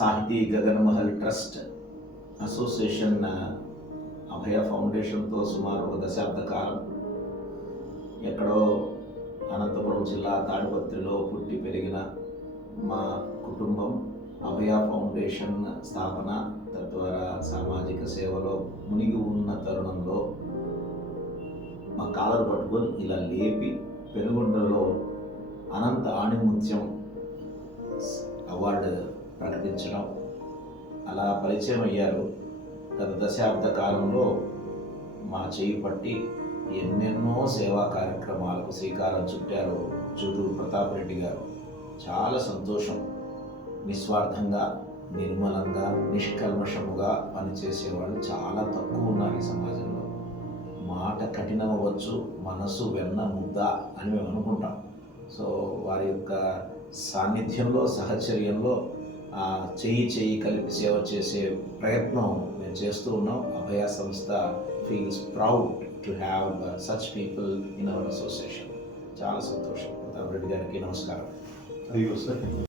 సాహితీ గగన్మహల్ trust association అభయ ఫౌండేషన్తో సుమారు ఒక దశాబ్ద కాలం ఎక్కడో అనంతపురం జిల్లా తాడిపత్రిలో పుట్టి పెరిగిన మా కుటుంబం అభయ ఫౌండేషన్ స్థాపన తద్వారా సామాజిక సేవలో మునిగి ఉన్న తరుణంలో మా కాలర్ పట్టుకొని ఇలా లేపి పెనుగొండలో అనంత ఆణిముత్యం అవార్డు ప్రకటించడం, అలా పరిచయం అయ్యారు. గత దశాబ్ద కాలంలో మా చేయి పట్టి ఎన్నెన్నో సేవా కార్యక్రమాలకు శ్రీకారం చుట్టారు జూటూరు ప్రతాప్ రెడ్డి గారు. చాలా సంతోషం. నిస్వార్థంగా, నిర్మలంగా, నిష్కల్మషముగా పనిచేసేవాళ్ళు చాలా తక్కువ ఉన్నారు ఈ సమాజంలో. మాట కఠినమవచ్చు, మనసు వెన్న ముద్ద అని మేము అనుకుంటాం. సో వారి యొక్క సాన్నిధ్యంలో, సహచర్యంలో చేయి కలిపి సేవ చేసే ప్రయత్నం మేము చేస్తూ ఉన్నాం. అభయ సంస్థ feels proud to have such people in our association. చాలా సంతోషం. ప్రతాప్ రెడ్డి గారికి నమస్కారం. అయ్యో సార్.